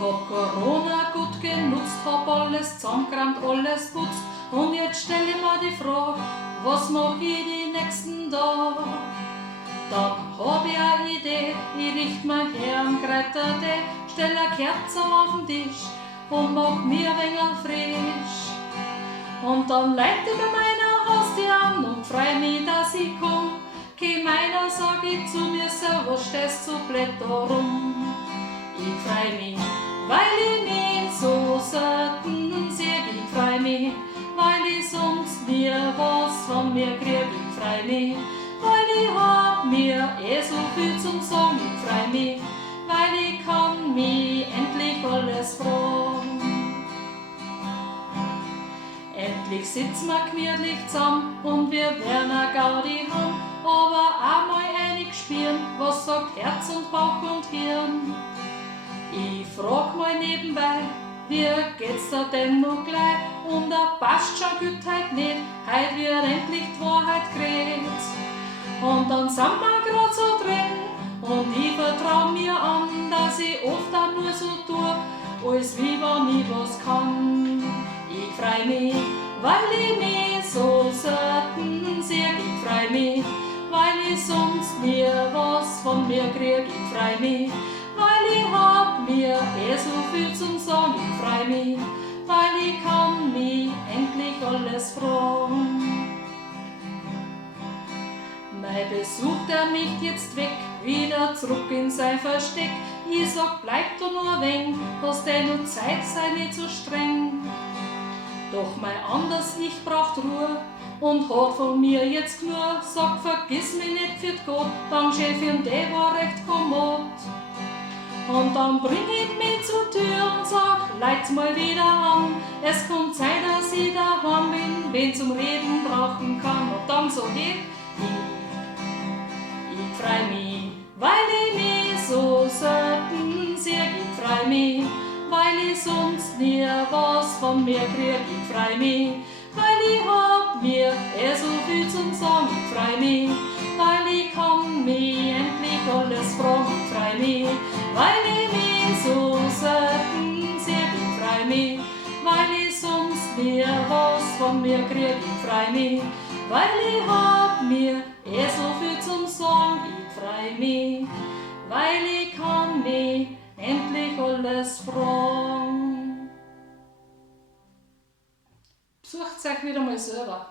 hab Corona gut genutzt, hab alles zusammengerammt, alles putzt. Und jetzt stell ich mir die Frage, was mach ich die nächsten Tage? Dann hab ich eine Idee, ich richt mein Herrenkräuter-Tee, stell eine Kerze auf den Tisch und mach mir ein wenig frisch. Und dann leit ich bei meiner Haustür an und freu mich, dass ich komm. Geh meiner, sag ich zu mir selber, stehst so blöd da rum. Ich freu mich, weil ich nicht so selten seh. Ich freu mich, weil ich sonst nie was von mir krieg. Ich freu mich, weil ich hab mir so viel zum Sagen. Ich freu mich, weil ich kann mich endlich alles fragen. Endlich sitzen wir gemütlich zusammen und wir werden eine Gaudi haben, aber auch mal einig spüren, was sagt Herz und Bauch und Hirn. Ich frag mal nebenbei, wie geht's da denn noch gleich? Und passt schon gut heut nicht, heut wird endlich die Wahrheit geredet. Und dann sind wir grad so drin und ich vertrau mir an, dass ich oft auch nur so tue, als wie wenn ich was kann. Ich freu mich, weil ich mich so selten seh. Ich freu mich, weil ich sonst nie was von mir krieg. Ich freu mich, weil ich hab mir so viel zum Sagen. Ich freu mich, weil ich kann mich endlich alles fragen. Mein Besuch, der mich jetzt weg, wieder zurück in sein Versteck. Ich sag, bleib du nur ein wenig, hast du noch Zeit, sei nicht so streng. Doch mein anders Ich braucht Ruhe und hat von mir jetzt nur. Sag, vergiss mich nicht für Gott, dann Chefin, der war recht kommod. Und dann bring ich mich zur Tür und sag, leit's mal wieder an. Es kommt Zeit, dass ich daheim bin, wen zum Reden brauchen kann. Und dann so geht ich freu mich, weil ich mich so selten seh. Ich freu mich, weil ich sonst nie was von mir krieg. Ich freu mich, weil ich hab mir so viel zum Sagen. Ich freu mich, weil ich kann mich endlich alles fragen. Ich freu mich, weil ich mich so selten seh. Ich freu mich, weil ich sonst nie was von mir krieg. Ich freu mich, weil ich hab mir so viel zum Sagen. Ich freu mich, weil ich kann mich endlich alles fragen. Besucht euch wieder mal selber.